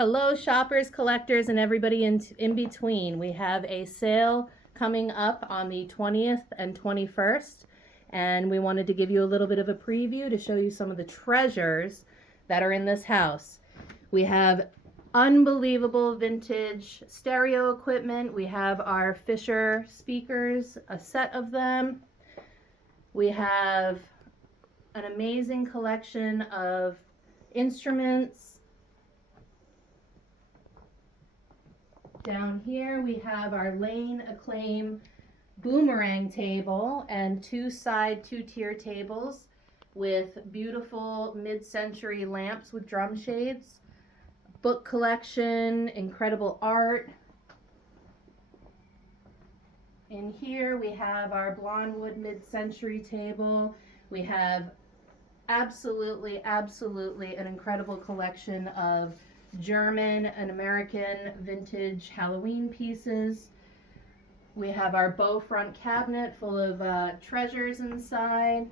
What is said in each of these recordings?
Hello, shoppers, collectors, and everybody in between. We have a sale coming up on the 20th and 21st, and we wanted to give you a little bit of a preview to show you some of the treasures that are in this house. We have unbelievable vintage stereo equipment. We have our Fisher speakers, a set of them. We have an amazing collection of instruments. Down here we have our Lane Acclaim boomerang table and two-tier tables with beautiful mid-century lamps with drum shades. Book collection, incredible art. In here we have our blonde wood mid-century table. We have absolutely an incredible collection of German and American vintage Halloween pieces. We have our bow front cabinet full of treasures inside.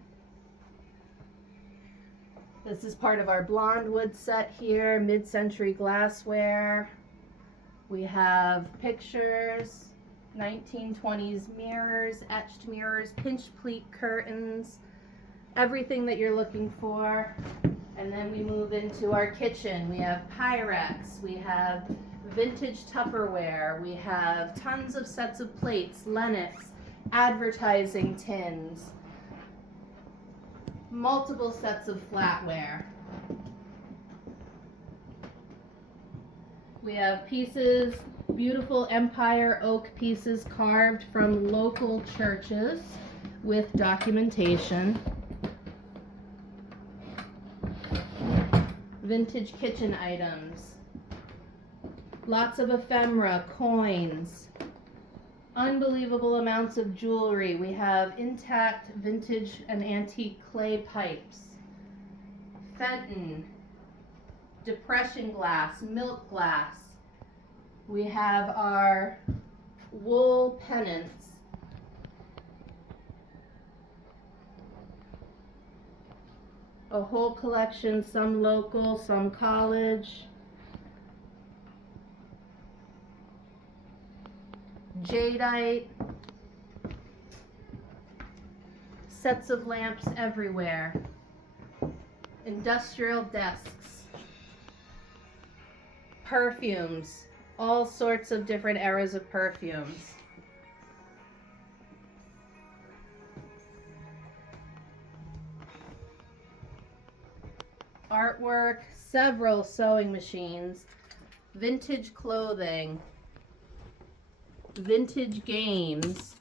This is part of our blonde wood set here, mid-century glassware. We have pictures, 1920s mirrors, etched mirrors, pinch pleat curtains, everything that you're looking for. And then we move into our kitchen. We have Pyrex, we have vintage Tupperware, we have tons of sets of plates, Lennox, advertising tins, multiple sets of flatware. We have pieces, beautiful Empire oak pieces carved from local churches with documentation. Vintage kitchen items, lots of ephemera, coins, unbelievable amounts of jewelry. We have intact vintage and antique clay pipes, Fenton, depression glass, milk glass. We have our wool pennants. A whole collection, some local, some college. Jadeite. Sets of lamps everywhere. Industrial desks. Perfumes. All sorts of different eras of perfumes. Artwork, several sewing machines, vintage clothing, vintage games,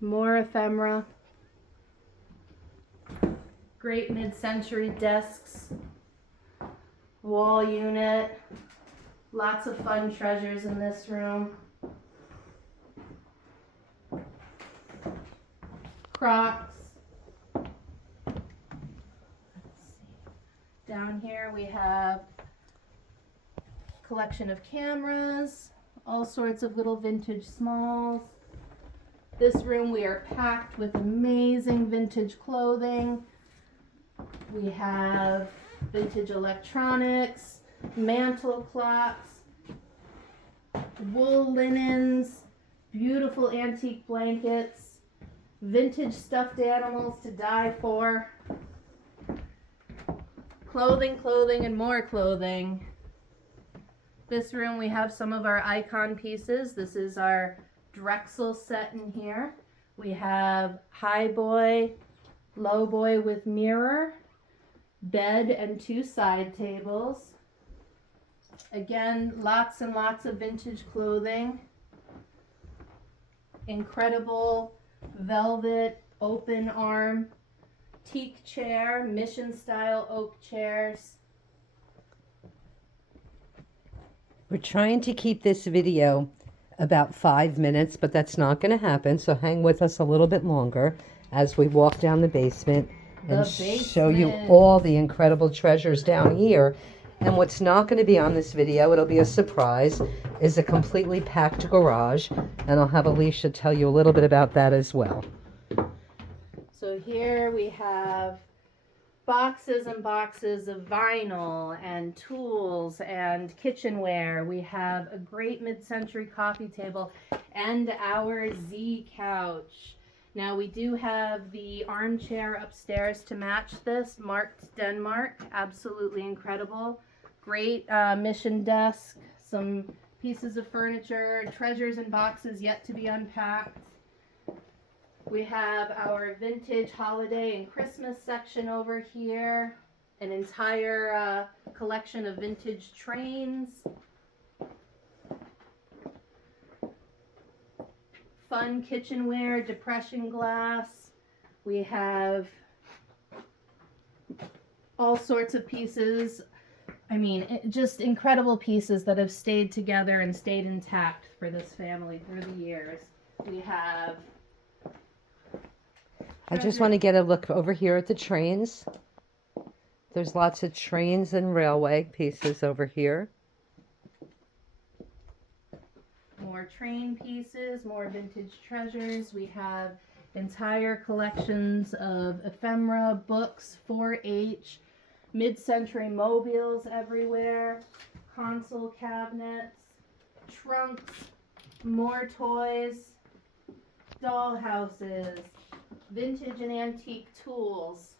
more ephemera, great mid-century desks, wall unit, lots of fun treasures in this room. Crocs. Down here we have a collection of cameras, all sorts of little vintage smalls. This room we are packed with amazing vintage clothing. We have vintage electronics, mantle clocks, wool linens, beautiful antique blankets, vintage stuffed animals to die for. Clothing, and more clothing. This room we have some of our icon pieces. This is our Drexel set in here. We have high boy, low boy with mirror, bed and two side tables. Again, lots and lots of vintage clothing. Incredible velvet open arm teak chair, mission style oak chairs. We're trying to keep this video about 5 minutes, but that's not going to happen. So hang with us a little bit longer as we walk down the basement and show you all the incredible treasures down here. And what's not going to be on this video, it'll be a surprise, is a completely packed garage. And I'll have Alicia tell you a little bit about that as well. So here we have boxes and boxes of vinyl and tools and kitchenware. We have a great mid-century coffee table and our Z couch. Now we do have the armchair upstairs to match this, marked Denmark. Absolutely incredible. Great mission desk, some pieces of furniture, treasures and boxes yet to be unpacked. We have our vintage holiday and Christmas section over here. An entire collection of vintage trains. Fun kitchenware, depression glass. We have all sorts of pieces. I mean, just incredible pieces that have stayed together and stayed intact for this family through the years. We have... I just want to get a look over here at the trains. There's lots of trains and railway pieces over here. More train pieces, more vintage treasures. We have entire collections of ephemera, books, 4-H, mid-century mobiles everywhere, console cabinets, trunks, more toys, doll houses, vintage and antique tools,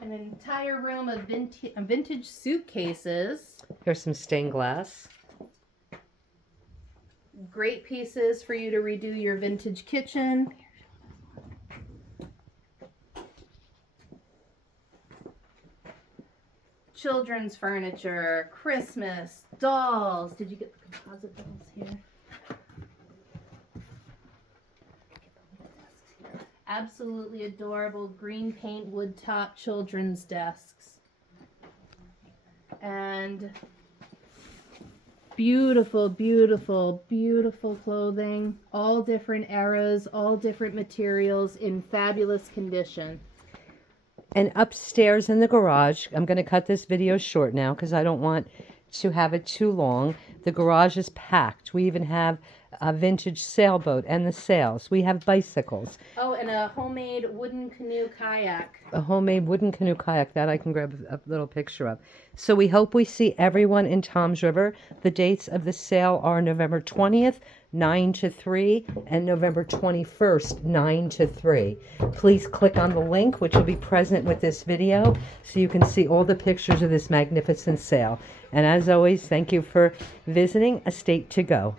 an entire room of vintage suitcases. Here's some stained glass. Great pieces for you to redo your vintage kitchen. Children's furniture, Christmas, dolls. Did you get the composite dolls here? Absolutely adorable green paint wood top children's desks. And beautiful, beautiful, beautiful clothing. All different eras, all different materials in fabulous condition. And upstairs in the garage, I'm going to cut this video short now because I don't want to have it too long. The garage is packed. We even have a vintage sailboat and the sails. We have bicycles. Oh, and a homemade wooden canoe kayak. A homemade wooden canoe kayak that I can grab a little picture of. So we hope we see everyone in Toms River. The dates of the sale are November 20th, 9 to 3, and November 21st, 9 to 3. Please click on the link, which will be present with this video, so you can see all the pictures of this magnificent sale. And as always, thank you for visiting Estate to Go.